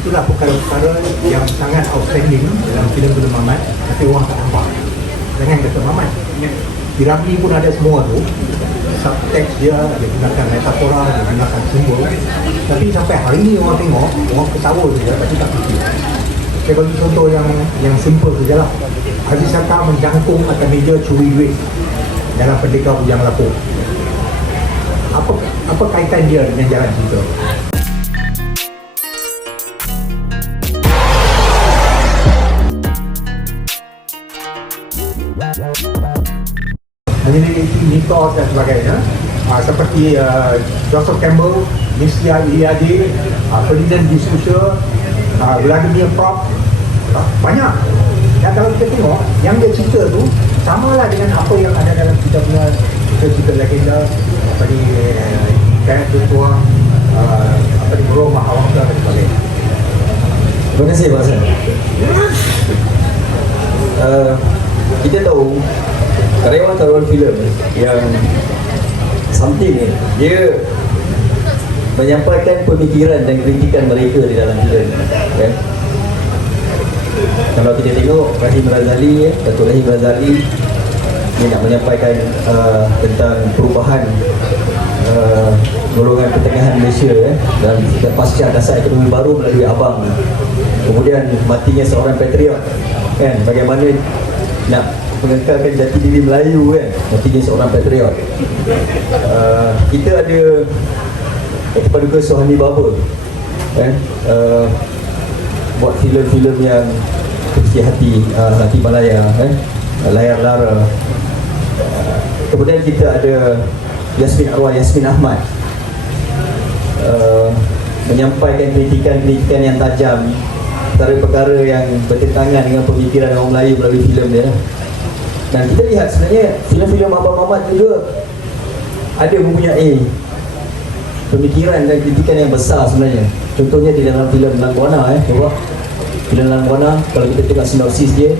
Itulah perkara-perkara yang sangat outstanding dalam filem-filem Mamat, tapi orang tak nampak. Jangan kata Mamat, Piramli pun ada semua tu. Subtext dia gunakan metafora, dia gunakan simbol. Tapi sampai hari ni orang tengok, orang ketawa saja tapi tak fikir. Saya bagi contoh yang simple sajalah. Aziz Saka menjangkung atas meja curi duit dalam Pendekar Bujang Lapuk. Apa kaitan dia dengan jalan cerita? Memiliki mitos dan sebagainya, seperti Joseph Campbell, Misia Iliade, Ferdinand D'Souza, Vladimir Propp, banyak. Dan kalau kita tengok, yang dia cerita tu samalah dengan apa yang ada dalam kita punya cerita legenda, apa ni Kayat Tutua, apa ni Murung Mahawangsa dan sebagainya. Terima kasih Pak Hassan. Kita tahu karyawan filem yang something ni, dia menyampaikan pemikiran dan kritikan mereka di dalam filem. Okay? Kalau kita tengok Rahim Razali, Datuk Rahim Razali, dia nak menyampaikan tentang perubahan golongan pertengahan Malaysia dan pasca dasar ekonomi baru melalui Abang. Kemudian matinya seorang patriot, kan, bagaimana nak mengekalkan jati diri Melayu, kan, matinya seorang patriot. Kita ada Kepaduka Suhani Baba, kan, buat filem-filem yang seperti Hati Malaya, Layar Lara. Kemudian kita ada Yasmin Ahmad, menyampaikan kritikan-kritikan yang tajam, perkara-perkara yang bertentangan dengan pemikiran orang Melayu melalui filem dia. Dan kita lihat sebenarnya filem-filem Abang Mamat juga ada mempunyai pemikiran dan kritikan yang besar sebenarnya. Contohnya di dalam filem Lang Buana, filem Lang Buana, kalau kita tengok sinopsis dia,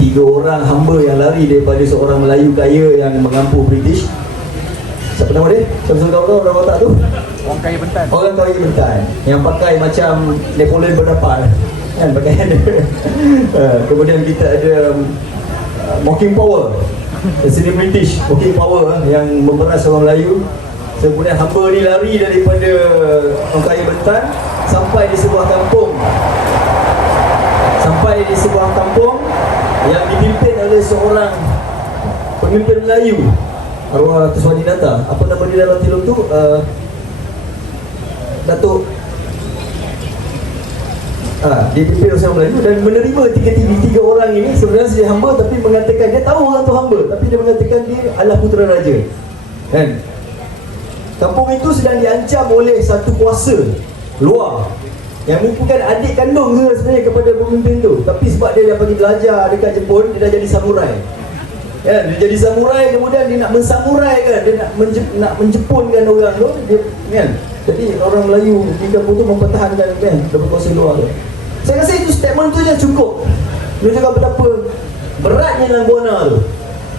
3 orang hamba yang lari daripada seorang Melayu kaya yang mengampu British. Siapa nama dia? Siapa tahu orang otak tu? Orang kaya Bentan. Orang kaya Bentan yang pakai macam Napoleon Bonaparte, kan, pakaian dia. Kemudian kita ada Mocking Power, seni British Mocking Power yang memeras orang Melayu. Kemudian hamba ni lari daripada orang kaya Bentan sampai di sebuah kampung yang dipimpin oleh seorang pemimpin Melayu, arwah Tuswani Data. Apa nama dia dalam filem tu? Datuk. Dia pimpin orang Melayu dan menerima tiga orang ini. Sebenarnya dia hamba tapi mengatakan dia tahu orang tu hamba, tapi dia mengatakan dia adalah putera raja, kan? Kampung itu sedang diancam oleh satu kuasa luar yang merupakan adik kandung ke sebenarnya kepada pemimpin tu. Tapi sebab dia dah pergi belajar dekat Jepun, dia dah jadi samurai. Ya, dia jadi samurai, kemudian dia nak mensamurai, kan, dia nak menjepunkan orang tu, dia, kan. Jadi orang Melayu di kampung tu mempertahankan, kan, daripada kuasa luar tu. Saya rasa itu statement tu je cukup menunjukkan betapa beratnya Lang Buana tu,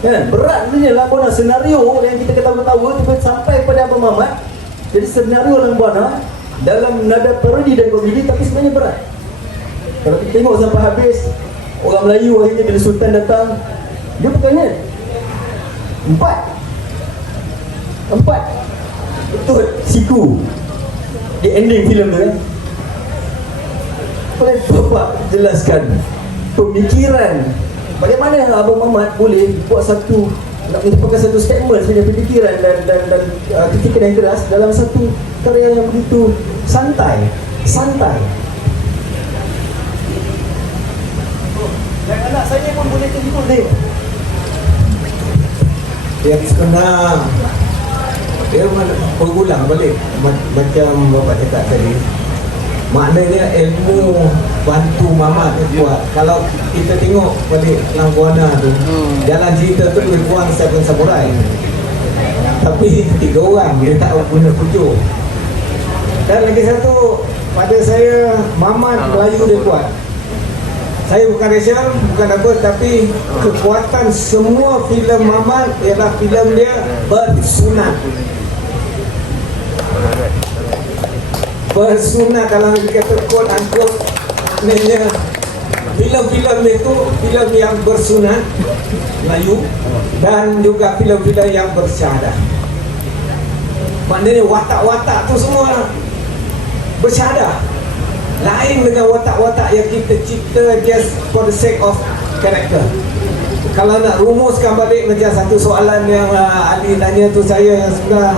kan. Beratnya Lang Buana, senario yang kita ketawa-ketawa tiba sampai pada Abang Mamat. Jadi senario Lang Buana dalam nada parodi dan komedi, tapi sebenarnya berat. Kalau kita tengok sampai habis, orang Melayu akhirnya bila Sultan datang, dia bukannya 4 betul siku di ending filem tu, kan. Boleh Bapak jelaskan pemikiran bagaimana Abang Mamat boleh buat nak merupakan satu statement sebenarnya, pemikiran dan kritikan yang keras dalam satu karya yang begitu santai. Dan anak saya pun boleh terhibur dia. Yang sebenar dia berulang balik macam Bapak cakap tadi. Maknanya ilmu bantu Mamat tu kuat. Kalau kita tengok balik Lang Buana tu, jalan cerita tu lebih kurang 7 samurai, tapi 3 orang dia tak guna pujuk. Dan lagi satu, pada saya Mamat Melayu dia kuat. Saya bukan racial, bukan apa, tapi kekuatan semua filem Mamat ialah filem dia bersunat. bersunat dalam kata quote unquote, maknanya filem-filem itu filem yang bersunat Melayu dan juga filem-filem yang bersyahadah. Maknanya watak-watak tu semua bersyahadah, lain dengan watak-watak yang kita cipta just for the sake of character. Kalau nak rumuskan balik macam satu soalan yang Ali tanya tu, saya sudah,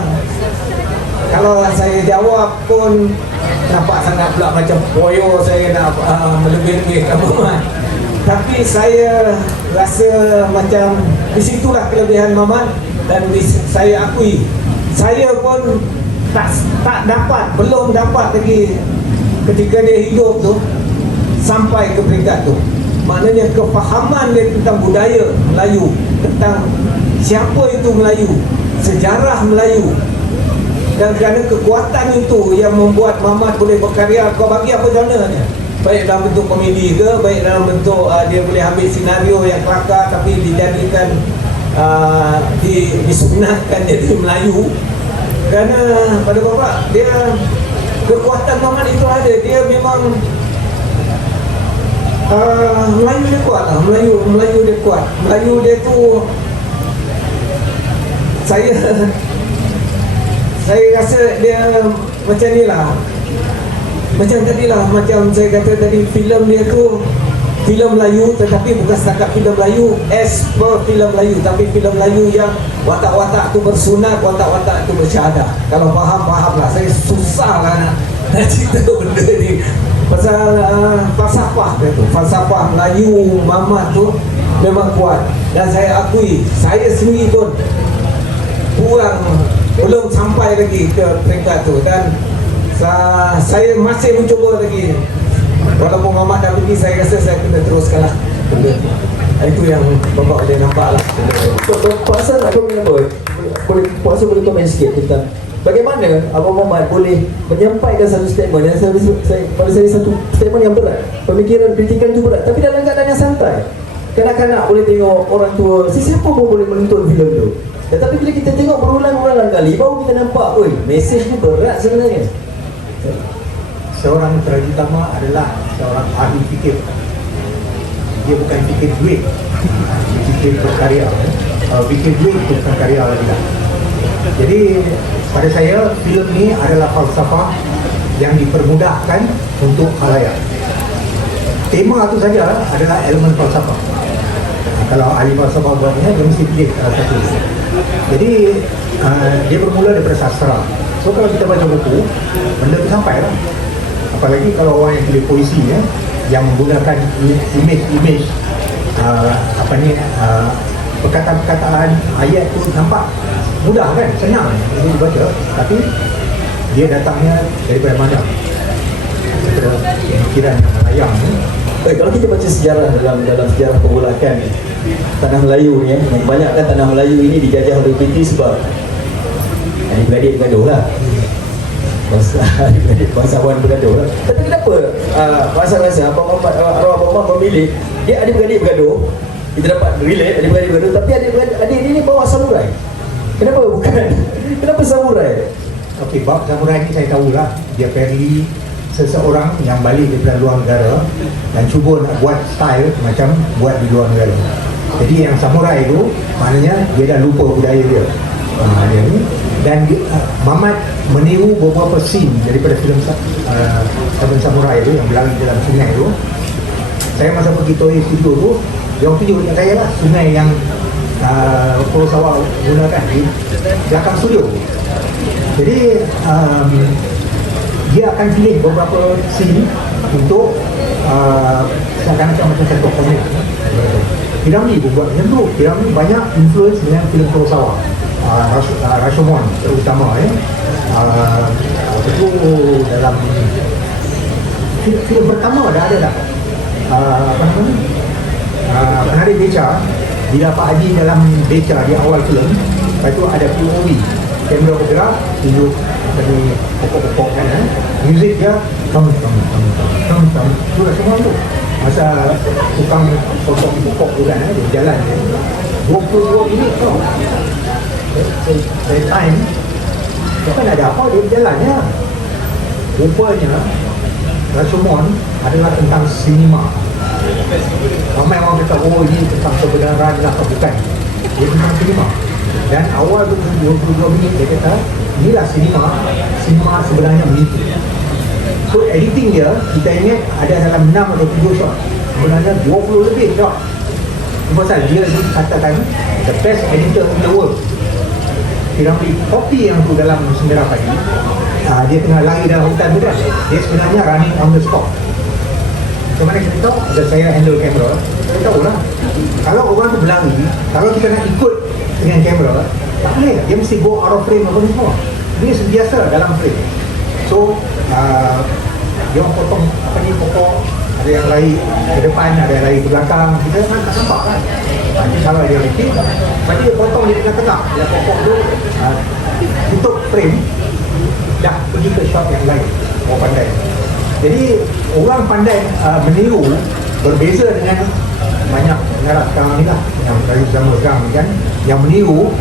kalau saya jawab pun nampak sangat pula macam boyo saya nak melebih-lebihkan Mamat. Tapi saya rasa macam di situlah kelebihan Mamat, dan saya akui saya pun tak dapat, belum dapat lagi ketika dia hidup tu sampai ke peringkat tu. Maknanya kefahaman dia tentang budaya Melayu, tentang siapa itu Melayu, sejarah Melayu, dan kerana kekuatan itu yang membuat Mamat boleh berkarya. Kau bagi apa genre-nya, baik dalam bentuk komedi ke, baik dalam bentuk dia boleh ambil senario yang kelakar tapi dijadikan disunatkan jadi Melayu. Kerana pada bapa dia, kekuatan Mamat itu ada. Dia memang Melayu dia kuat lah. Melayu dia kuat. Melayu dia tu, saya rasa dia macam ni lah. Macam tadi lah, macam saya kata tadi, filem dia tu filem Melayu, tetapi bukan setakat filem Melayu as per filem Melayu, tapi filem Melayu yang watak-watak tu bersunat, watak-watak tu bersyahadah. Kalau faham lah. Saya susah lah nak cerita benda ni pasal falsafah dia tu. Falsafah Melayu Mamat tu memang kuat, dan saya akui saya sendiri pun belum sampai lagi ke peringkat tu, dan saya masih mencuba lagi. Walaupun Mamat dah pergi, saya rasa saya kena teruskan lah benda tu. Itu yang bapak boleh nampak lah. Puasa nak komen apa? Puasa boleh komen sikit tentang bagaimana Abang Mamat boleh menyampaikan satu statement yang pada saya satu statement yang berat, pemikiran, kritikan itu berat, tapi dalam keadaan yang santai. Kanak-kanak boleh tengok, orang tua, sesiapa pun boleh menonton filem tu. Tetapi bila kita tengok berulang-ulang kali, baru kita nampak, oi, mesej ni berat sebenarnya. Seorang terutama adalah seorang ahli fikir. Dia bukan fikir duit, dia fikir berkarya. Kalau fikir duit itu bukan karya lagi lah. Jadi pada saya, filem ni adalah falsafah yang dipermudahkan untuk khalayak. Tema itu saja adalah elemen falsafah. Kalau ahli falsafah buatnya, dia mesti pilih salah satu. Jadi dia bermula daripada sastra. So kalau kita baca buku, benda itu sampai lah. Apalagi kalau orang yang tulis puisi yang menggunakan image perkataan-perkataan ayat tu nampak mudah kan, senang untuk dibaca, tapi dia datangnya daripada mana? Daripada pemikiran yang melayang ni. Kalau kita baca sejarah dalam sejarah pergolakan tanah Melayu ni, kebanyakan tanah Melayu ini dijajah oleh British sebab adik-beradik bergaduh lah. Bangsawan bergaduh lah. Tapi kenapa rasa Abang Mamat memilih dia adik-beradik bergaduh, kita dapat relate adik-beradik bergaduh, tapi adik ini bawa samurai. Kenapa bukan? Kenapa samurai? Okey, bab samurai ni saya tahulah. Dia fairly seseorang yang balik daripada luar negara dan cuba nak buat style macam buat di luar negara. Jadi yang samurai itu maknanya dia dah lupa budaya dia. Dia ni. Dan Mamat meniru beberapa scene daripada filem Seven Samurai itu yang berlari dalam sungai itu. Saya masa pergi Toei Studio tu, dia orang tunjuk dekat saya lah sungai yang Kurosawa gunakan di belakang studio. Jadi dia akan pilih beberapa scene untuk seakan-akan macam satu komik. Piramli pun buat macam tu. Piramli banyak influence dengan filem Kurosawa. Rashomon terutama waktu tu dalam filem pertama dah ada dah Penari Beca. Bila Pak Haji dalam beca di awal filem, lepas tu ada POV, kamera bergerak, tunjuk tadi pokok-pokok kan, muzik dia tam tu Rashomon tu. Masa tukang potong pokok tu kan, dia jalan 22 minit tau. Saya time bukan ada apa, dia berjalan je. rupanya Rashomon adalah tentang sinema. Ramai orang kata, oh ini tentang kebenaran lah, bukan. Dia tentang sinema. Dan awal tu 22 minit dia kata, inilah sinema sebenarnya begitu. So editing dia, kita ingat ada dalam 6 atau 7 shot, sebenarnya 20 lebih shot. Itu pasal dia dikatakan the best editor in the world. Piramli kopi yang tu dalam Sendera Padi, dia tengah lari dalam hutan tu kan, dia sebenarnya running on the spot. Macam mana kita tahu? Ada saya handle kamera, kita tahu lah. Kalau orang tu berlari, kalau kita nak ikut dengan kamera, tak boleh, dia mesti go out of frame apa semua. Dia sentiasa dalam frame. So dia orang potong apa ni, pokok, ada yang lari ke depan, ada yang lari ke belakang, kita kan tak nampak kan. Ini cara dia bikin. Lepas dia potong di tengah-tengah, yang pokok tu tutup frame, dah pergi ke shot yang lain. Orang pandai. Jadi orang pandai meniru, berbeza dengan banyak pengarah sekarang ni lah, yang dari zaman sekarang ni kan, yang meniru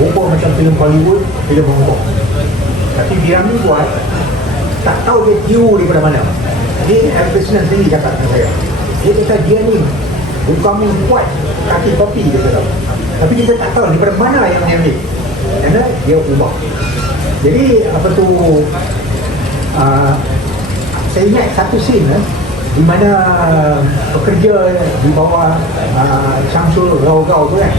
rupa macam filem Hollywood, filem Hong Kong. Tapi Piramli buat, tak tahu dia tiru daripada mana. Dia advertisement sendiri cakap dengan saya. Dia kata dia ni kamu kuat kaki kopi, dia kata. Tapi kita tak tahu daripada mana yang dia ambil. Kerana dia ubah. Jadi apa tu, saya ingat satu scene di mana pekerja di bawah Syamsul Gau-Gau tu kan,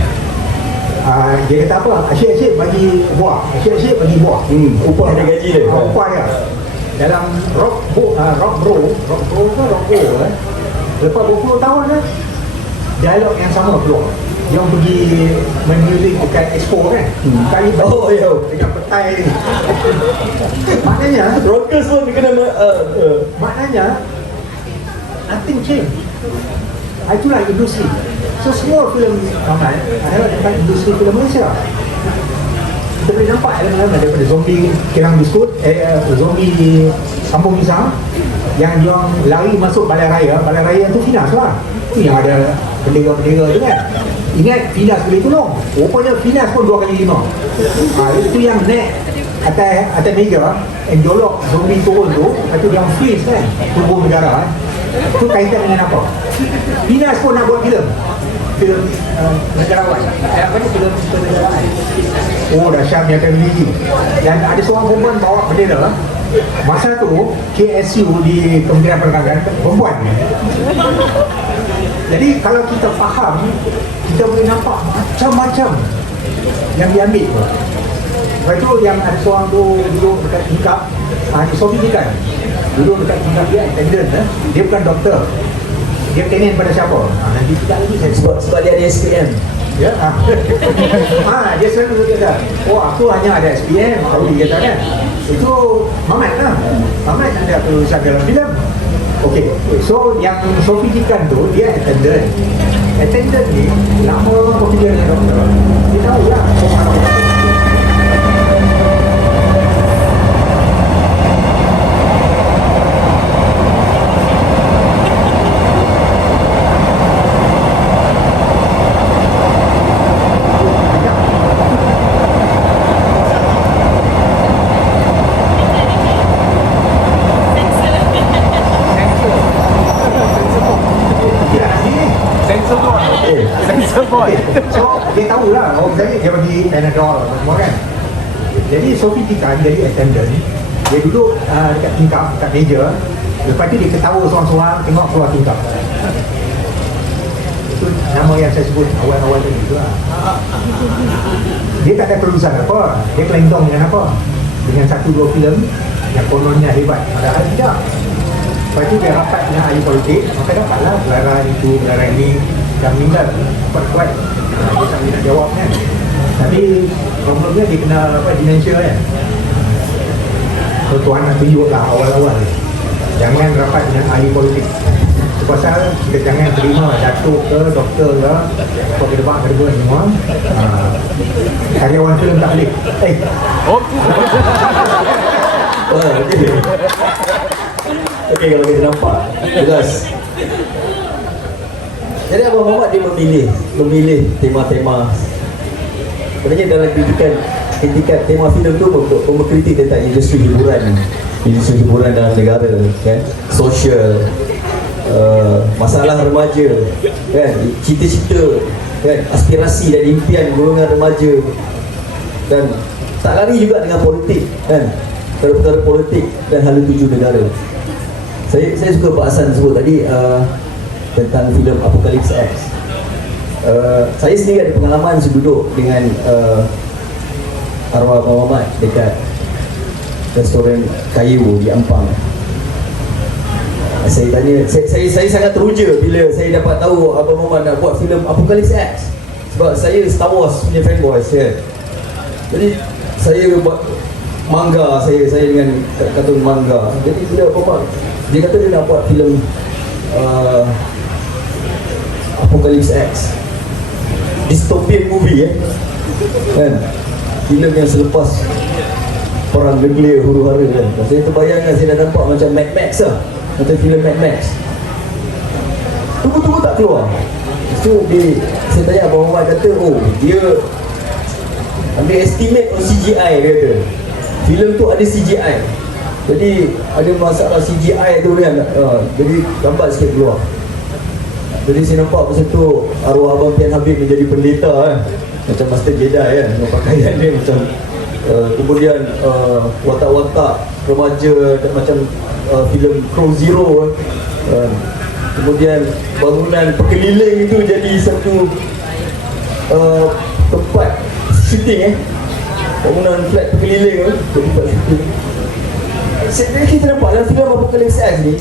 dia kata apa, asyik-asyik bagi buah, asyik-asyik bagi buah. Upah ada gaji dia. Upah dia. Dalam rock bro lepas 20 tahun dialog yang sama keluar. Dia orang pergi menyuling dekat expo kan, kali dengan petai ni. Maknanya Rockers pun dia kena maknanya nothing change. Itulah industri. So semua filem ramai adalah tentang industri filem Malaysia. Kita boleh nampak elemen-elemen daripada zombie kilang biskut, zombie kampung pisang, yang dia orang lari masuk balai raya tu Finas lah. Tu yang ada bendera-bendera tu kan. Ingat Finas boleh tolong. Rupanya Finas pun 2 kali 5. Itu yang naik atas meja, yang jolok zombie turun tu, lepas tu dia freeze kan, tubuh negara tu kaitan dengan apa? Finas pun nak buat filem negarawan. Apa ni, filem kenegaraan. Oh, dahsyat dia akan beli. Dan ada seorang perempuan bawa bendera. Masa tu KSU di Kementerian Perdagangan perempuan. Jadi kalau kita faham, kita boleh nampak macam-macam yang diambil. Lepas tu yang ada seorang tu duduk dekat tingkap, di Sofi ni kan, duduk dekat tingkap dia, attendant, dia bukan doktor. Dia tenen pada siapa? Nanti tidak lagi saya sebab dia ada SPM. Ya. Dia selalu kata, oh aku hanya ada SPM, aku kata kan. Itu Mamat lah. Mamat ada perusahaan dalam filem. Okey, so yang Sofi Jikan tu, dia attendant. Attendant ni lama bekerja dengan doktor. Dia tahu lah. So dia tahulah, orang saya dia bagi Panadol semua kan. Jadi Sofi Jikan jadi attendant, dia duduk dekat tingkap, dekat meja. Lepas tu dia ketawa seorang-seorang tengok keluar tingkap. Itu nama yang saya sebut awal-awal tadi tu lah. Dia tak ada kelulusan apa, dia kelentong dengan apa, dengan 1-2 filem yang kononnya hebat, padahal tidak. Lepas tu dia rapat dengan ahli politik, maka dapatlah gelaran itu, gelaran ini. Dah meninggal kuat-kuat, dia tak boleh nak jawab kan. Tapi problemnya dia kena dementia kan. So tuan nak tunjuk lah awal-awal, jangan rapat dengan ahli politik. Pasal kita jangan terima datuk ke, doktor ke, kau ke depan kedua semua. Karyawan filem tak boleh. Okey, kalau kita nampak jelas. Jadi Abang Muhammad dia memilih tema-tema. Sebenarnya dalam kritikan tema filem tu untuk mengkritik tentang industri hiburan. isu hiburan dalam negara, kan, sosial, masalah remaja, kan, cita-cita, kan, aspirasi dan impian golongan remaja, dan tak lari juga dengan politik, kan, perkara politik dan hala tuju negara. Saya suka bahasan sebut tadi tentang filem Apocalypse X. Saya sendiri ada pengalaman duduk dengan arwah Abang Mamat dekat restoran kayu di Ampang. Saya tanya, saya sangat teruja bila saya dapat tahu Abang Mamat nak buat filem Apocalypse X, sebab saya Star Wars punya fanboy, kan. Jadi saya buat manga, saya dengan kartun manga. Jadi bila Mamat dia kata dia nak buat filem Apocalypse X, dystopian movie, kan, filem yang selepas perang nuklear huru-hara, kan. Saya terbayang kan, saya dah nampak macam Mad Max lah, macam filem Mad Max. Tunggu-tunggu tak keluar. So saya tanya Abang Muhammad, kata dia ambil estimate on CGI, dia kata filem tu ada CGI, jadi ada masalah CGI tu kan, jadi gambar sikit keluar. Jadi saya nampak masa tu arwah Abang Pian Habib menjadi pendeta, kan, macam Master Jedi, kan, dengan pakaian dia macam kemudian watak-watak remaja macam filem Crow Zero, kemudian bangunan pekeliling itu jadi satu tempat syuting, bangunan flat pekeliling jadi tempat syuting. Sebenarnya kita nampak dalam filem Apocalypse X ni,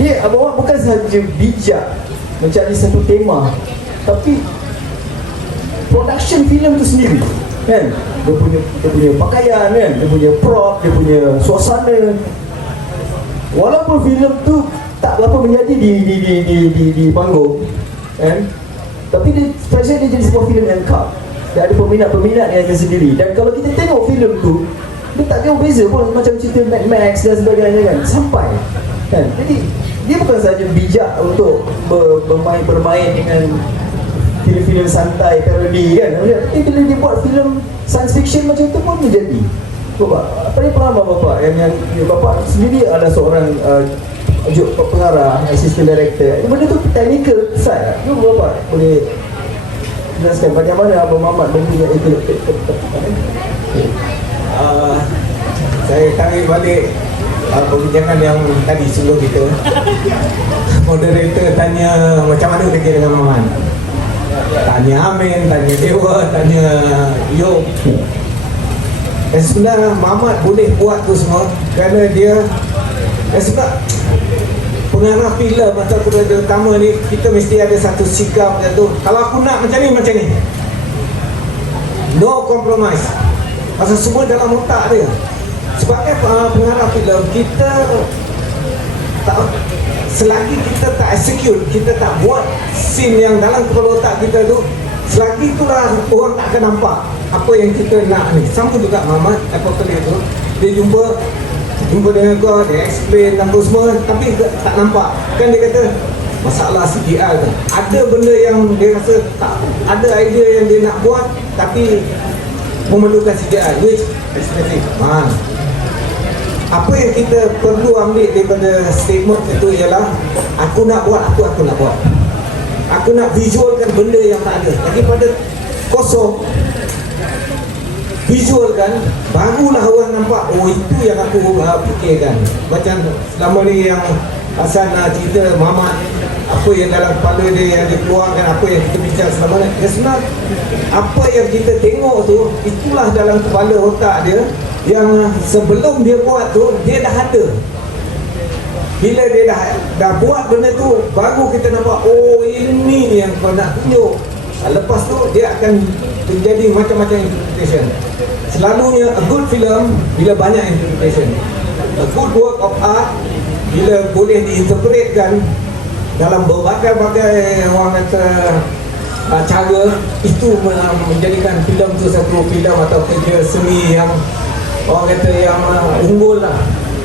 dia Abang bukan sahaja bijak mencari satu tema, tapi production filem tu sendiri, kan, dia punya pakaian, kan, dia punya prop, dia punya suasana. Walaupun filem tu tak berapa menjadi di panggung, kan, tapi dia jadi sebuah filem yang cult. Dia ada peminat-peminat yang sendiri. Dan kalau kita tengok filem tu, dia tak jauh beza pun macam cerita Mad Max dan sebagainya, kan, sampai, kan. Jadi dia bukan sahaja bijak untuk bermain dengan filem-filem santai, parodi, kan, tapi bila dia buat filem science fiction macam tu pun menjadi. Bapak, apa yang pengalaman Bapak yang Bapak sendiri adalah seorang pengarah, assistant director, benda tu technical side, Bapak boleh jelaskan bagaimana Abang Mamat mempunyai itu? Saya tarik balik perbincangan yang tadi sebelum kita. Moderator tanya macam mana kerja dengan Mamat, tanya Amin, tanya Dewa, tanya Yop. Sebenarnya Mamat boleh buat tu semua kerana dia sebab pengarah filem atau producer utama ni, kita mesti ada satu sikap macam tu. Kalau aku nak macam ni, no compromise, pasal semua dalam otak dia. Sebagai pengarah filem, kita tak, selagi kita tak execute, kita tak buat scene yang dalam kepala otak kita tu, selagi itulah orang tak akan nampak apa yang kita nak ni. Sama juga Mamat, Apocalypse tu, dia jumpa dengan kau, dia explain tentang semua, tapi tak nampak, kan. Dia kata masalah CGI tu, ada benda yang dia rasa tak, ada idea yang dia nak buat tapi memerlukan CGI, which expensive. Apa yang kita perlu ambil daripada statement itu ialah, aku nak buat, aku nak buat, aku nak visualkan benda yang tak ada, daripada kosong visualkan, barulah orang nampak, itu yang aku fikirkan. Macam selama ni yang Hasan cerita Mamat, apa yang dalam kepala dia yang dikeluarkan, apa yang kita bincang selama ni, sebenarnya apa yang kita tengok tu, itulah dalam kepala otak dia, yang sebelum dia buat tu, dia dah ada. Bila dia dah buat benda tu, baru kita nampak, ini yang kau nak tunjuk. Lepas tu dia akan terjadi macam-macam interpretation. Selalunya a good film bila banyak interpretation, a good work of art bila boleh diinterpretkan dalam berbagai-bagai orang kata cara, itu menjadikan filem tu satu filem atau kerja seni yang orang kata yang unggul lah.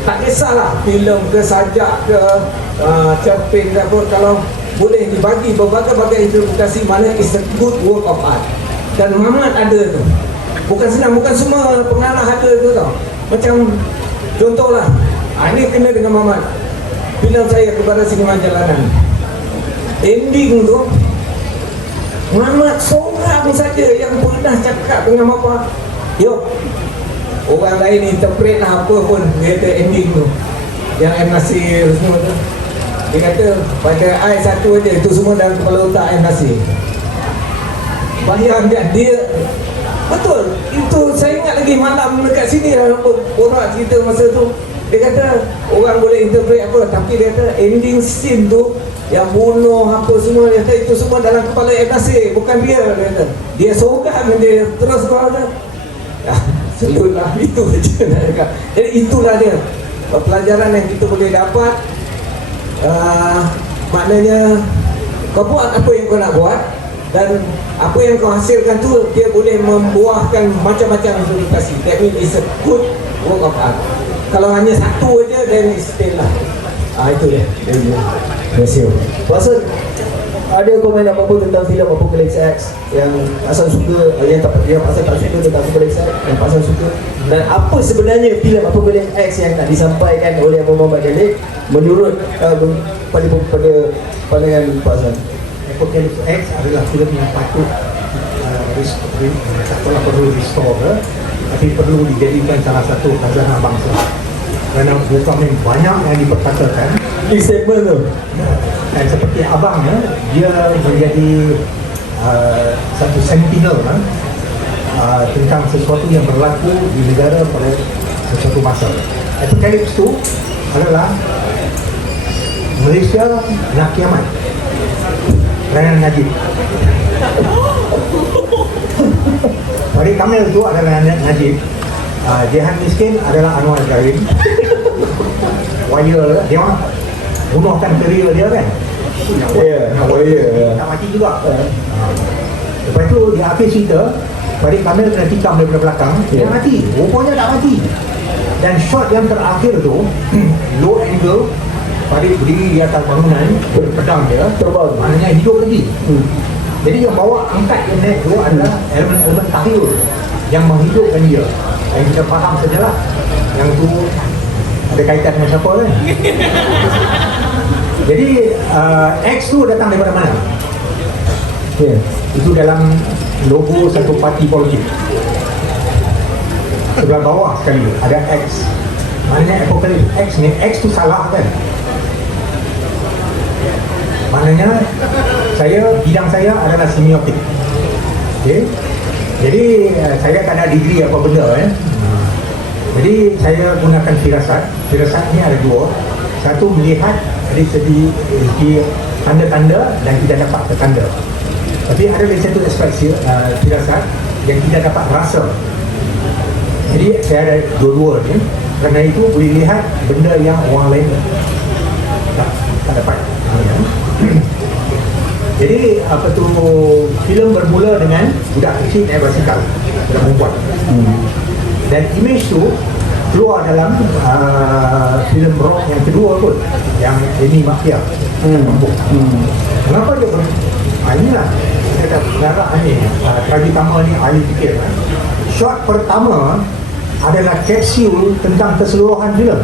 Tak kisahlah filem ke sajak ke cerpen ke apa, kalau boleh dibagi berbagai-bagai interpretasi, mana is a good work of art. Dan Mamat ada tu, bukan senang, bukan semua pengarah ada tu tau. Macam contohlah Ini kena dengan Mamat. Filem saya Kepada Sinema Jalanan, ending tu Mamat seorang saja yang pernah cakap dengan apa, yo, orang lain interpret lah apa pun. Dia kata ending tu, yang M. Nasir semua tu, dia kata pada I satu aja, itu semua dalam kepala otak M. Nasir. Bayangkan dia, betul, itu saya ingat lagi malam dekat sini orang cerita masa tu. Dia kata orang boleh interpret apa, tapi dia kata ending scene tu yang bunuh apa semua, dia kata itu semua dalam kepala M. Nasir, bukan dia. Dia kata dia seorang, dia terus keluar kata seluruh itu saja nak cakap. Jadi itulah dia pelajaran yang kita boleh dapat. Maknanya kau buat apa yang kau nak buat, dan apa yang kau hasilkan tu dia boleh membuahkan macam-macam implikasi. That means it's a good work of art. Kalau hanya satu aja, then it's fail lah. Itu dia. Terima kasih. Pasal ada komen apa-apa tentang filem Apocalypse X yang asal suka, yang pasal tak suka tentang Apocalypse X, yang pasal suka, dan apa sebenarnya filem Apocalypse X yang nak disampaikan oleh Abang Muhammad Khalid menurut pada pandangan Pak Hassan? Apocalypse X adalah filem yang patut tak perlu restore, tapi perlu dijadikan salah satu khazanah bangsa, kerana bukan banyak yang diperkatakan Di segmen tu. dan seperti abang dia menjadi satu sentinel tentang sesuatu yang berlaku di negara pada sesuatu masa. Apocalypse tu adalah Malaysia nak kiamat, Rana Najib. Farid Kamil itu adalah Najib, Jehan Miskin adalah Anwar Ibrahim. Wire dia bunuhkan kerja dia kan. Tak mati juga. Lepas tu di akhir cerita Farid Kamil kena tikam daripada belakang, dia mati. Rupanya tak mati. Dan shot yang terakhir tu low angle, Farid berdiri di atas bangunan, pedang dia terbang, maknanya hidup lagi. Jadi yang bawa angkat yang naik tu adalah elemen-elemen tahyul yang menghidupkan dia. Yang kita faham sajalah, yang tu ada kaitan dengan siapa kan. Jadi X tu datang daripada mana? Itu dalam logo satu parti politik. Sebelah bawah sekali ada X. Maknanya Apocalypse X ni, X tu salah kan? Maknanya bidang saya adalah semiotik. Okay? Jadi saya tak ada degree apa benda Jadi saya gunakan firasat. Firasat ni ada dua. Satu, melihat dari segi tanda-tanda dan tidak dapat tertanda. Tapi ada lagi satu aspek firasat yang tidak dapat rasa. Jadi saya ada dua-dua ni. Kerana itu boleh lihat benda yang orang lain tak dapat. Jadi filem bermula dengan budak kecil naik basikal, budak perempuan. Dan image tu keluar dalam filem rock yang kedua pun, yang Amy Mafia. Kenapa dia inilah saya kata pengarah ni, tragitama ni ahli fikir. Shot pertama adalah kapsul tentang keseluruhan filem.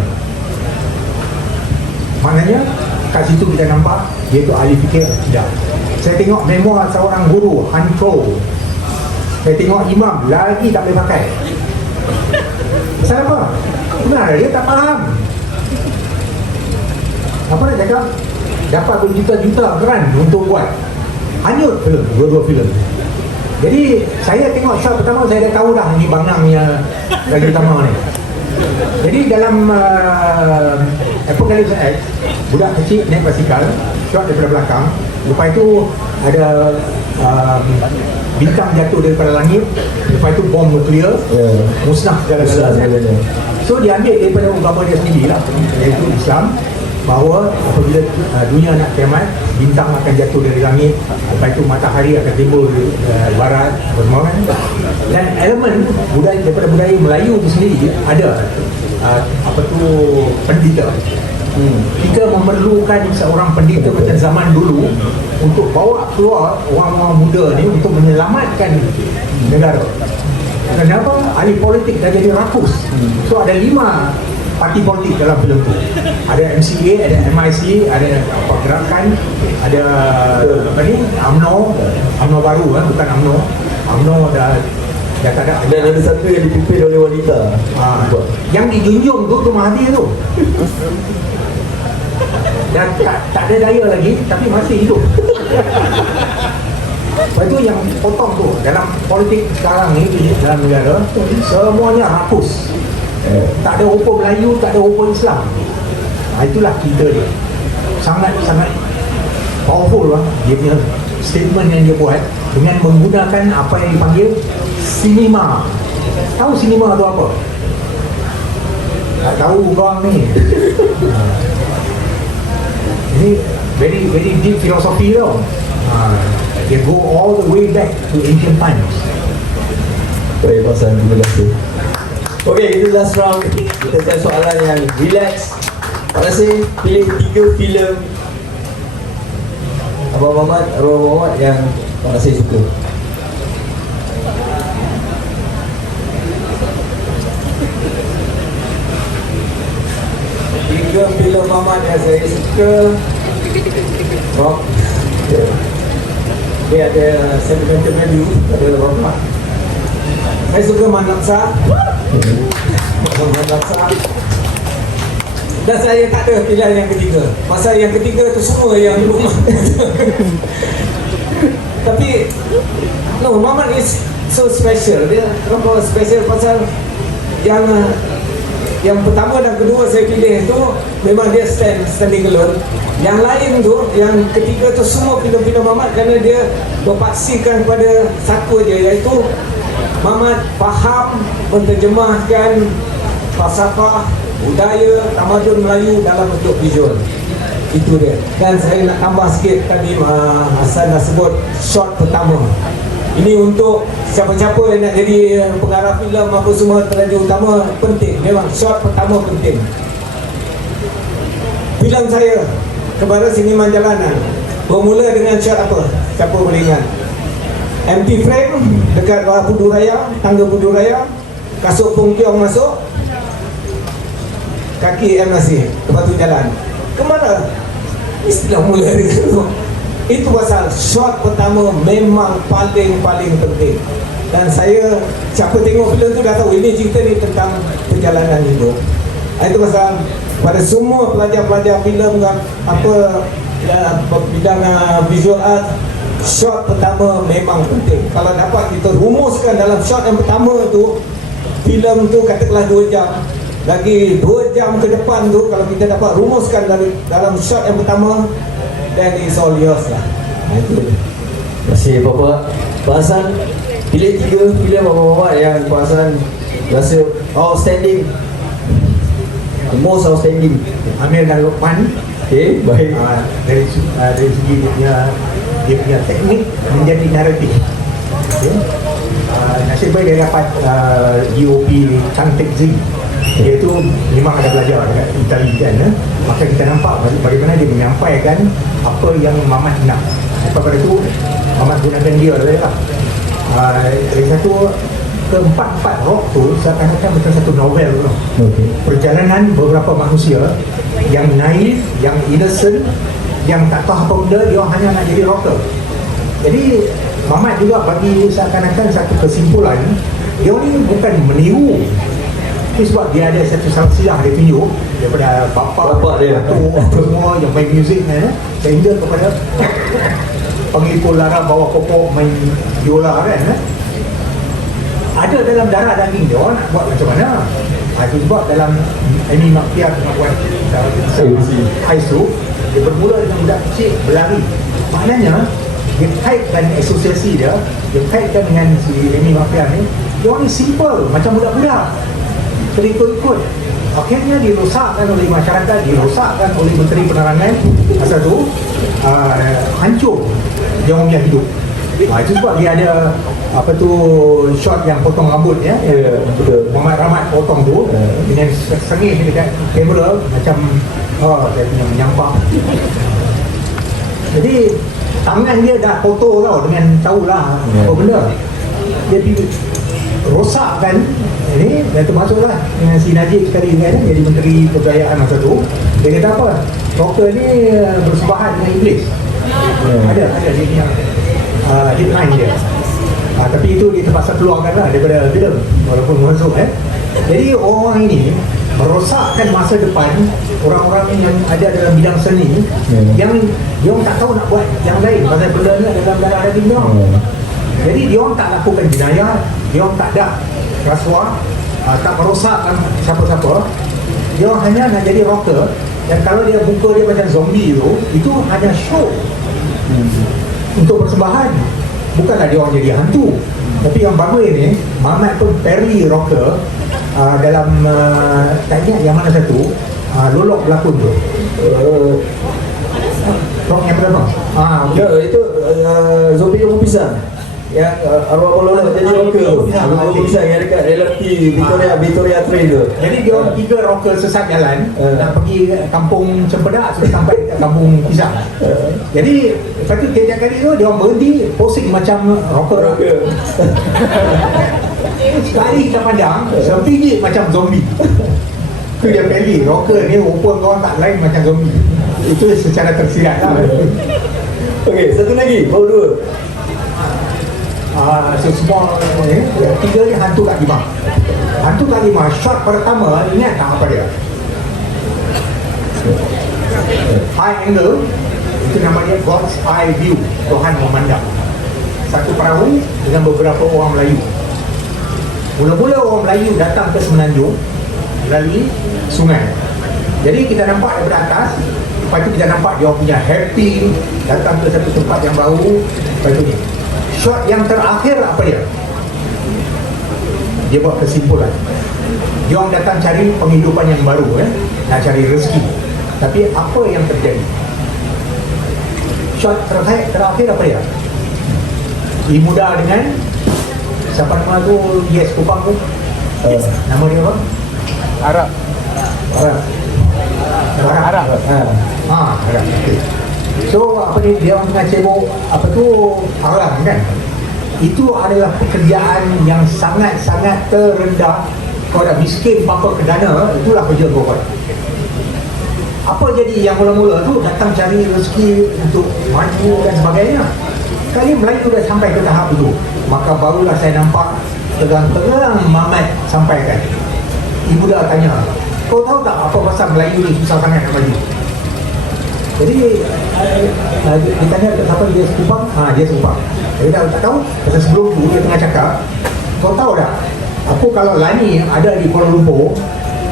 Maknanya kat situ kita nampak dia tu ahli fikir tidak. Saya tengok memoir seorang guru, Hanco. Saya tengok imam, lagi tak boleh pakai. Pasal apa? Benar, dia tak faham. Apa nak cakap? Dapat berjuta-juta grant untuk buat. Hanyut filem, dua-dua filem. Jadi saya tengok shot pertama, saya dah tahu dah ni bangangnya lagi utama ni. Jadi dalam Apocalypse X, budak kecil naik basikal, shot daripada belakang. Lepas itu ada bintang jatuh daripada langit. Lepas itu bom nuklear, musnah segala-galanya. So dia ambil daripada agama dia sendiri lah, iaitu Islam, bahawa apabila dunia nak kiamat, bintang akan jatuh dari langit. Lepas itu matahari akan timbul di barat, semua kan. Dan elemen budaya, daripada budaya Melayu itu sendiri ada pendeta. Kita memerlukan seorang pendeta macam zaman dulu untuk bawa keluar orang-orang muda ni untuk menyelamatkan negara. Kenapa? Ahli politik dah jadi rakus. So ada 5 parti politik dalam filem tu. Ada MCA, ada MIC, ada apa gerakan, ada apa ni, UMNO baru kan, bukan UMNO dah tak ada. Dan ada satu yang dipimpin oleh wanita. Yang dijunjung tu Mahathir tu. Dan tak ada daya lagi, tapi masih hidup. Lepas tu yang potong tu, dalam politik sekarang ni dalam negara, semuanya hapus. Tak ada rupa Melayu, tak ada rupa Islam. Itulah kita dia. Sangat powerful lah dia punya statement yang dia buat dengan menggunakan apa yang dipanggil sinema. Tahu sinema tu apa? Tak tahu bang ni. Ini very deep philosophy tau. They go all the way back to ancient times. Baik, Pasal, terima kasih. Okey, itu last round. Kita tanya soalan yang relax. Pak Nasir pilih 3 filem Abang Muhammad yang Pak Nasir suka. Tiga filem Muhammad yang saya suka, rock. Dia ada sentimental value pada Muhammad. Saya suka Manaksa. Manaksa. Dan saya tak ada pilihan yang ketiga. Pasal yang ketiga tu semua yang belum. Tapi no, Muhammad is so special. Dia terlalu special pasal yang pertama dan kedua saya pilih tu memang dia standing alone. Yang lain tu, yang ketiga tu semua filem-filem Muhammad kerana dia berpaksikan pada satu aja, iaitu Muhammad faham menterjemahkan falsafah, budaya, tamadun Melayu dalam bentuk visual. Itu dia. Dan saya nak tambah sikit tadi Hasan dah sebut shot pertama. Ini untuk siapa-siapa yang nak jadi pengarah filem apa semua, teraju utama penting. Memang shot pertama penting. Filem saya kepada Seniman Jalanan bermula dengan shot apa? Siapa boleh ingat? empty frame dekat bawah Pudu Raya, tangga Pudu Raya, kasut Pung Kiong masuk, kaki M. Nasir, lepas tu jalan. Kemana? Istilah mula dengan tu. Itu pasal shot pertama memang paling penting. Dan saya, siapa tengok filem tu dah tahu ini cerita ni tentang perjalanan hidup. Itu pasal pada semua pelajar-pelajar filem apa bidang visual art, shot pertama memang penting. Kalau dapat kita rumuskan dalam shot yang pertama tu, filem tu katakanlah 2 jam, lagi 2 jam ke depan tu kalau kita dapat rumuskan dalam shot yang pertama, then it's all yours lah. Itu. Terima kasih Bapak. Pak Hasan, pilih 3 filem Bapak yang Pak Hasan rasa outstanding, the most outstanding. Amir dan Luqman. Okay, baik. Dari segi dia punya teknik menjadi naratif. Okay. Nasib baik dia dapat DOP Cantik Z. Dia tu memang ada belajar dekat intelijen, maka kita nampak bagaimana dia menyampaikan apa yang Mamat nak. Lepas pada tu Mamat gunakan dia lah. Dari satu keempat rock tu seakan-akan macam satu novel tu. Okay. Perjalanan beberapa manusia yang naif, yang innocent, yang tak tahu apa benda, dia hanya nak jadi rocker. Jadi Mamat juga bagi seakan-akan satu kesimpulan, dia ni bukan meniru. Itu sebab dia ada satu silsilah dia tunjuk daripada bapa dia, semua yang main muzik sehingga kepada pengikut lara bawa kopok main biola kan. Ada dalam darah daging dia, orang nak buat macam mana. Itu sebab dalam Amy Makiar nak buat Aisu, dia bermula dengan budak kecil berlari. Maknanya dia kaitkan asosiasi dia kaitkan dengan si Amy Makiar ni, dia orang ni simple macam budak-budak, terikut-ikut. Akhirnya dirosakkan oleh masyarakat, dirosakkan oleh Menteri Penerangan. Asal tu hancur dia orang punya hidup. Itu sebab dia ada apa tu shot yang potong rambut ya, Muhammad Rahmat potong tu dengan sengih dekat kamera macam dia punya menyampah. Jadi tangan dia dah foto tau, dengan tahulah apa benda. Dia rosakkan ini, dan termasuklah dengan si Najib sekali kan, jadi Menteri Pemberdayaan masa tu. Dia kata apa? Rocker ni bersebahan dengan iblis. Ada dia punya headline dia. Tapi itu dia terpaksa keluarkan lah daripada filem walaupun masuk Jadi orang ini merosakkan masa depan orang-orang yang ada dalam bidang seni, yang dia orang tak tahu nak buat yang lain pasal benda ni dalam darah daging dia. Jadi dia orang tak lakukan jenayah, dia orang tak ada rasuah, tak merosakkan siapa-siapa. Dia orang hanya nak jadi rocker, dan kalau dia muka dia macam zombie tu, itu hanya show untuk persembahan. Bukanlah dia orang jadi hantu. Tapi yang bagus ni, Mamat pun Perry rocker dalam tak ingat yang mana satu, Lolok berlakon tu. Rock yang berapa? Ya, itu zombie yang pisang. Yang arwah Lolok jadi rocker. Arwah pisang yang dekat LRT Victoria Train tu. Jadi dia orang 3 rocker sesat jalan nak pergi kampung Cempedak sudah sampai dekat kampung Pisang. Jadi lepas tu tiap kali tu dia orang berhenti posing macam rocker. Sekali kita pandang sebiji macam zombie. Tu dia pilih rocker ni rupa kau tak lain macam zombie. Itu secara tersirat lah. Okey, satu lagi, baru 2. So semua ni, yang 3 ni hantu Kak Limah. Hantu Kak Limah, shot pertama, ingat tak apa dia? High angle, itu nama dia God's Eye View, Tuhan memandang. Satu perahu dengan beberapa orang Melayu. Mula-mula orang Melayu datang ke Semenanjung melalui sungai. Jadi kita nampak daripada atas, lepas tu kita nampak dia orang punya happy, datang ke satu tempat yang baru. Lepas tu ni shot yang terakhir apa dia? Dia buat kesimpulan. Dia orang datang cari penghidupan yang baru, nak cari rezeki. Tapi apa yang terjadi? Shot terakhir apa dia? Muda dengan siapa nama tu? Yes, Kupang tu. Nama dia apa? Arab. Arab. Arab. Okay. So apa ni, dia orang tengah cebok apa tu haram kan. Itu adalah pekerjaan yang sangat-sangat terendah. Kau dah miskin papa ke dana, itulah kerja kau buat. Apa jadi yang mula-mula tu datang cari rezeki untuk maju dan sebagainya. Kali Melayu dah sampai ke tahap itu, maka barulah saya nampak terang-terang Mamat sampaikan. Ibu dah tanya, kau tahu tak apa pasal Melayu ni susah sangat nak maju? Jadi ditanya siapa dia Kupang? Dia Kupang. Dia tak tahu. Pasal sebelum tu dia tengah cakap, kau tahu tak, aku kalau Lani ada di Kuala Lumpur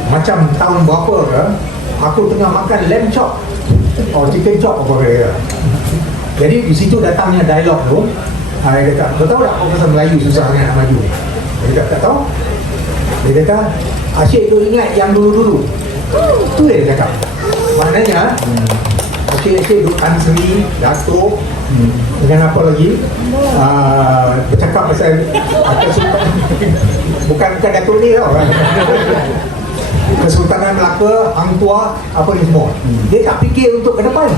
macam tahun berapa ke, aku tengah makan lamb chop chicken chop apa dia. Jadi di situ datangnya dialog tu. Dia kata, kau tahu tak apa pasal Melayu susah sangat nak maju? Dia kata, tak tahu. Dia kata, asyik tu ingat yang dulu-dulu. Tu dia cakap. Maknanya asyik Tan Sri, Datuk dengan apa lagi bercakap pasal bukan Datuk ni tau, Kesultanan Melaka, Hang Tuah, apa ni semua. Dia tak fikir untuk ke depan.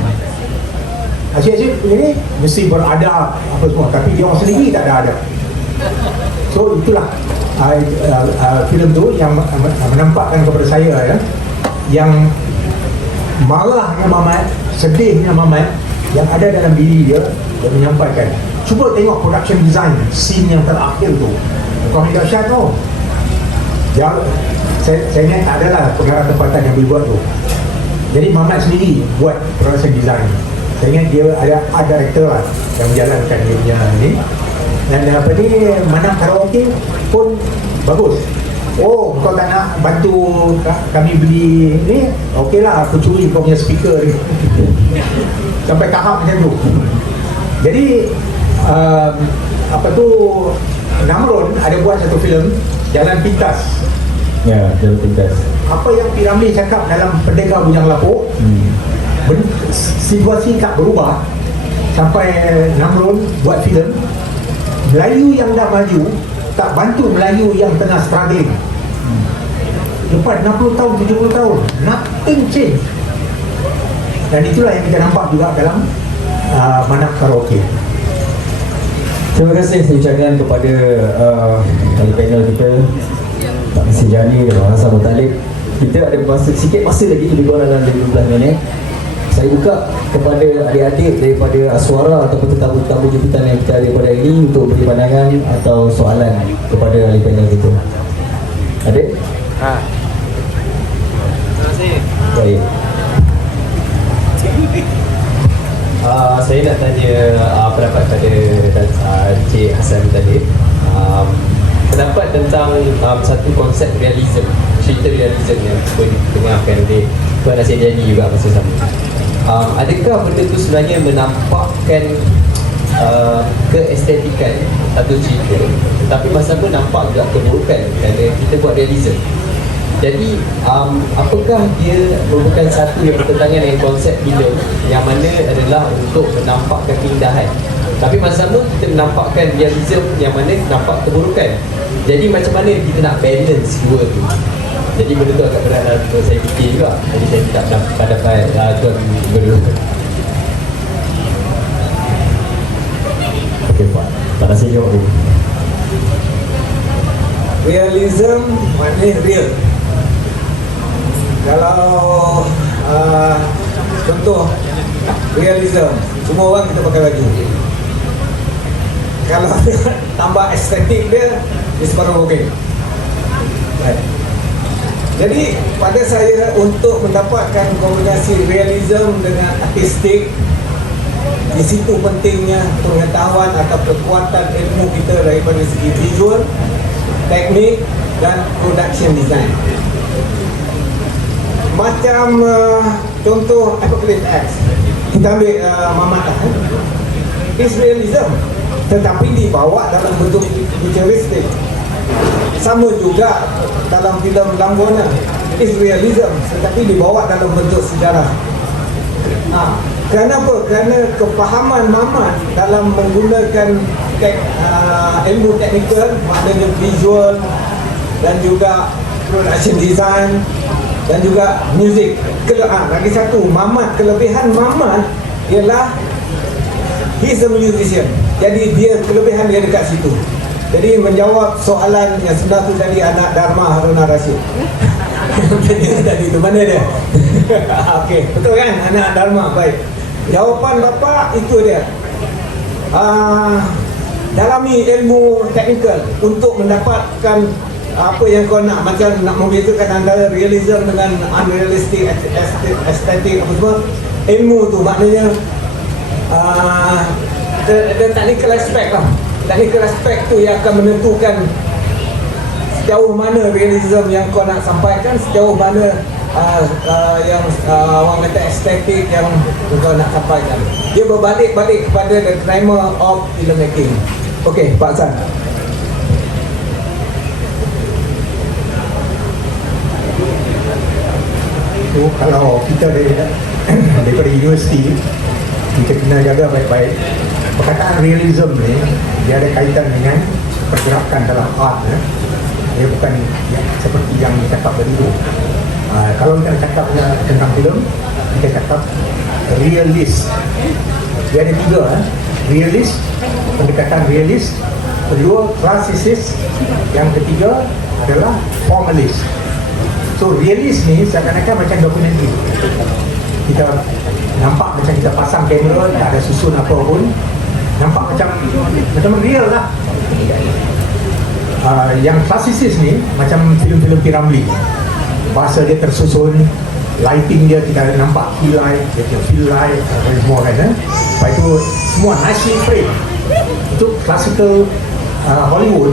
Asyik-asyik ini mesti beradab apa semua, tapi dia orang sendiri tak ada adab. So itulah filem tu yang menampakkan kepada saya yang marahnya Mamat, sedihnya Mamat yang ada dalam diri dia, dan menyampaikan. Cuba tengok production design scene yang terakhir tu, kau ni dahsyat tau. Saya ingat tak adalah pengarah tempatan yang boleh buat tu. Jadi Mamat sendiri buat production design. Saya ingat dia ada art director lah yang menjalankan dia punya ni. Dan apa ni, Manam Karaoke pun bagus. Oh, kau tak nak bantu kami beli ni? Okey lah, aku curi kau punya speaker ni. Sampai tahap macam tu. Jadi apa tu, Namron ada buat satu filem Jalan Pintas. Ya, Jalan Pintas. Apa yang Piramli cakap dalam Pendekar Bujang Lapuk, situasi tak berubah sampai Namron buat filem. Melayu yang dah maju tak bantu Melayu yang tengah struggling. Lepas 60 tahun, 70 tahun, nothing change. Dan itulah yang kita nampak juga dalam Manam Karaoke. Terima kasih saya ucapkan kepada ahli panel kita, Pak Nasir Jani dan Pak Hassan Muttalib. Kita ada sikit masa lagi, lebih kurang dalam 15 minit. Saya buka kepada adik-adik daripada Aswara ataupun tetamu-tetamu jemputan yang kita ada pada ini untuk beri pandangan atau soalan kepada ahli panel kita. Adik? Terima kasih. Baik. Saya nak tanya pendapat pada Encik Hassan tadi. Pendapat tentang satu konsep realism, cerita realism yang pun dengarkan oleh Tuan Nasir Jani juga masa sama. Adakah benda tu sebenarnya menampakkan keestetikan satu cerita, tetapi masa pun nampak juga keburukan kerana kita buat realism. Jadi apakah dia merupakan satu yang bertentangan dengan konsep filem yang mana adalah untuk menampakkan keindahan, tapi masa sama kita menampakkan realism yang mana nampak keburukan. Jadi macam mana kita nak balance dua tu? Jadi benda tu agak berat dalam untuk saya fikir juga. Jadi saya tak dapat tuan berdua. Okey Pak, tak rasa jawab dulu. Realism maknanya real. Kalau contoh realism, semua orang kita pakai baju. Kalau tambah estetik dia separuh okey. Right. Jadi pada saya untuk mendapatkan kombinasi realism dengan artistik, di situ pentingnya pengetahuan atau kekuatan ilmu kita daripada segi visual, teknik dan production design. Macam contoh Apocalypse X, kita ambil Mamat lah. It's realism, tetapi dibawa dalam bentuk futuristik. Sama juga dalam filem Langgona, it's realism, tetapi dibawa dalam bentuk sejarah. Kenapa? Kerana kefahaman Mamat dalam menggunakan ilmu teknikal, maknanya visual dan juga production design dan juga muzik. Lagi satu, Mamat, kelebihan Mamat ialah he's a musician. Jadi dia kelebihan dia dekat situ. Jadi menjawab soalan yang sebenar tu tadi, anak Dharma Haruna Rashid. Tadi tu mana dia? Okey, betul kan? Anak Dharma, baik. Jawapan bapa itu dia. Dalami ilmu teknikal untuk mendapatkan apa yang kau nak, macam nak membezakan antara realism dengan unrealistic, estetik apa semua. Ilmu tu maknanya the technical aspect lah. Technical aspect tu yang akan menentukan sejauh mana realism yang kau nak sampaikan, sejauh mana yang orang kata estetik yang kau nak sampaikan. Dia berbalik-balik kepada the grammar of filmmaking. Okey, Pak San. Kalau kita daripada universiti, kita kena jaga baik-baik. Perkataan realism ni dia ada kaitan dengan pergerakan dalam art. Dia bukan seperti yang dicakap tadi tu. Kalau kita cakap tentang filem, kita cakap realist. Dia ada tiga, realist, pendekatan realist. Kedua, classicist. Yang ketiga adalah formalist. So realist ni seakan-akan macam dokumentari. Kita nampak macam kita pasang kamera, tak ada susun apa pun, nampak macam real lah. Yang classicist ni macam filem-filem Piramli, bahasa dia tersusun, lighting dia kita nampak key light, dia fill light dan semua kan. Lepas itu semua nicely frame. Itu classical Hollywood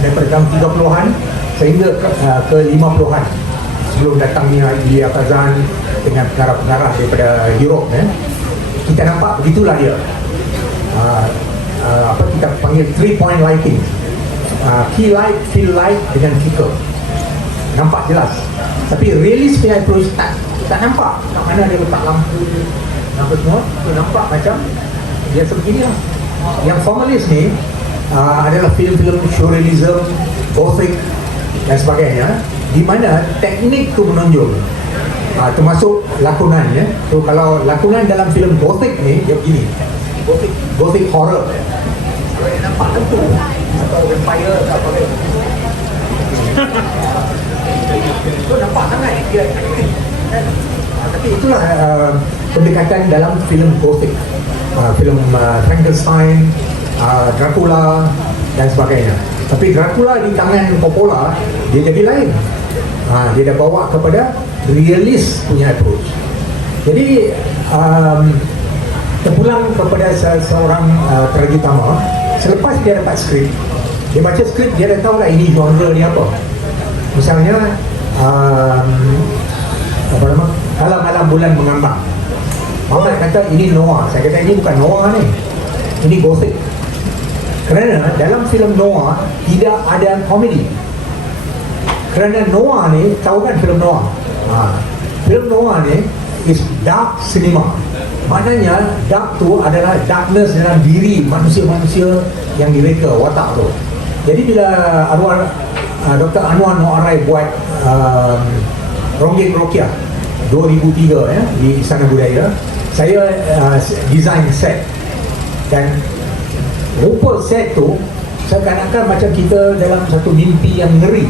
daripada tahun 30-an sehingga ke 50-an, sebelum datangnya Elia Kazan dengan pengarah-pengarah daripada Europe. Kita nampak begitulah dia. Apa kita panggil 3-point lighting, key light, fill light dengan flicker, nampak jelas. Tapi realist punya approach tak nampak kat mana dia letak lampu semua, tu nampak macam biasa begini lah. Yang formalist ni adalah filem-filem surrealism, gothic dan sebagainya, di mana teknik tu menonjol. Termasuk lakonan. So kalau lakonan dalam filem gothic ni dia begini, Gothic horror. Kalau dia nampak tentu atau vampire atau apa lain. Itu nampak sangat dia. Tapi itulah pendekatan dalam filem Gothic, filem Frankenstein, Dracula dan sebagainya. Tapi Dracula di tangan Coppola dia jadi lain. Dia dah bawa kepada realist punya approach. Jadi terpulang kepada seorang terutama selepas dia dapat skrip, dia baca skrip, dia dah tahu lah ini genre ni apa. Misalnya apa nama, Alam-alam bulan mengambang. Muhammad kata ini noir. Saya kata ini bukan noir ni, ini Gothic. Kerana dalam filem noir tidak ada komedi. Kerana noir ni, tahu kan filem noir? Filem noir ni is dark cinema. Maknanya dark tu adalah darkness dalam diri manusia-manusia yang direka, watak tu. Jadi bila arwah Dr. Anwar Noarai buat Ronggeng Rokiah 2003 ya, di Istana Budaya, saya design set dan rupa set tu seakan-akan macam kita dalam satu mimpi yang ngeri.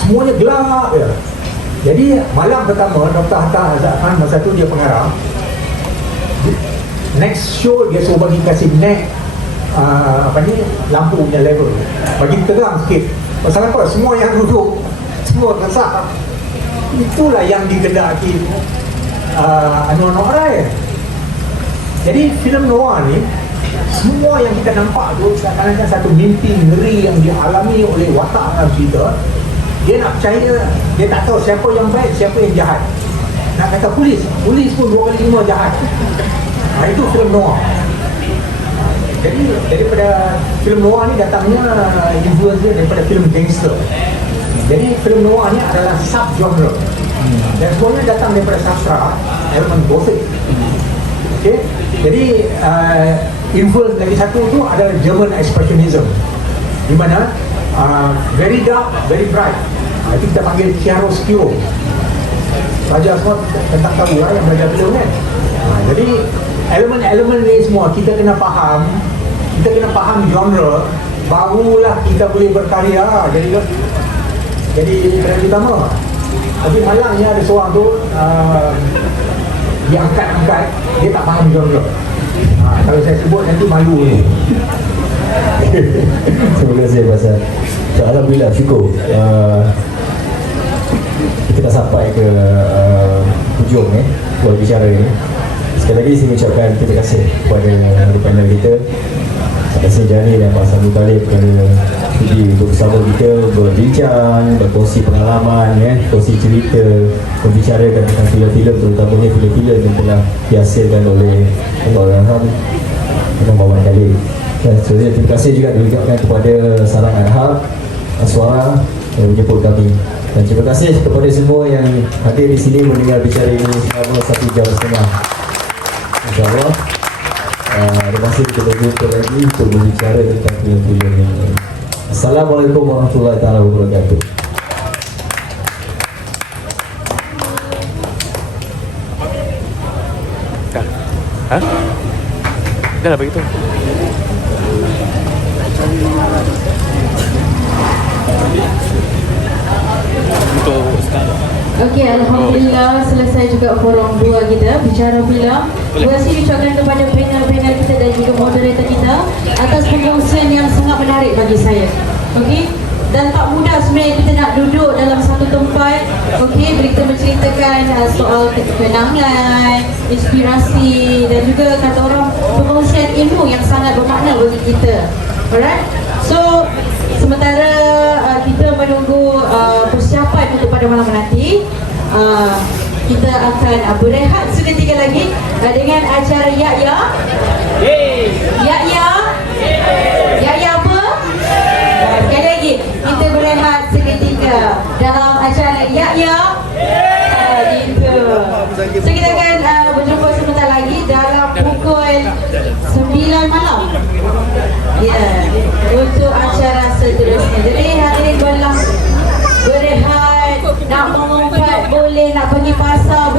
Semuanya gelap ya. Jadi malam pertama Dr. Hatta Azhar Khan masa tu dia pengarah. Next show dia suruh bagi kasih naik lampu punya level, bagi terang sikit. Pasal apa? Semua yang duduk semua resah. Itulah yang dikendaki Anwar Noarai. Jadi filem noir ni, semua yang kita nampak tu seakan-akan satu mimpi ngeri yang dialami oleh watak dalam cerita. Dia nak percaya, dia tak tahu siapa yang baik, siapa yang jahat. Nak kata polis pun 2 kali 5 jahat. Itu filem noir. Jadi daripada filem noir ni datangnya influence dia daripada filem gangster. Jadi filem noir ni adalah sub-genre. Dan semuanya datang daripada sastra, elemen Gothic. Okay? Jadi influence lagi satu tu adalah German Expressionism, di mana very dark, very bright. Itu kita panggil chiaroscuro. Pelajar semua tentang tahu lah yang belajar film kan. Jadi elemen-elemen ni semua kita kena faham. Kita kena faham genre, barulah kita boleh berkarya. Jadi kerana utama. Tapi malangnya ada seorang tu dia angkat-angkat, dia tak faham genre. Kalau saya sebut nanti malu ni. Terima kasih pasal alhamdulillah, syukur kita dah sampai ke hujung buat bicara ini. Sekali lagi saya ucapkan terima kasih kepada panel kita, Hasan Jani dan Pak Samsul Talib kerana sudi untuk bersama kita berbincang, berkongsi pengalaman, kongsi cerita, membicarakan tentang filem-filem, terutamanya filem-filem yang telah dihasilkan oleh orang Ham dan Bawan Khalid. Terima kasih juga diucapkan kepada Sarang Anhar Suara yang menjemput kami, dan terima kasih kepada semua yang hadir di sini mendengar bicara ini selama 1 jam setengah. InsyaAllah terima kasih, kita berjumpa lagi untuk berbicara tentang film-film ini. Assalamualaikum warahmatullahi wabarakatuh. Dah lah begitu. Untuk sekarang. Okey, alhamdulillah selesai juga forum 2 kita bicara filem. Terima kasih diucapkan kepada panel-panel kita dan juga moderator kita atas perkongsian yang sangat menarik bagi saya. Okey, dan tak mudah sebenarnya kita nak duduk dalam satu tempat, okey, kita menceritakan soal kenangan, inspirasi dan juga kata orang perkongsian ilmu yang sangat bermakna bagi kita. Alright. So sementara kita menunggu persiapan untuk pada malam nanti, kita akan berehat seketika lagi dengan acara Yakya. Yakya apa? Sekali lagi, kita berehat seketika dalam acara Yakya. Gitu. So kita akan berjumpa sebentar lagi dalam pukul 9 malam. Ya, untuk acara seterusnya. Jadi hadirin bolehlah berehat, nak mengumpat boleh, nak pergi pasar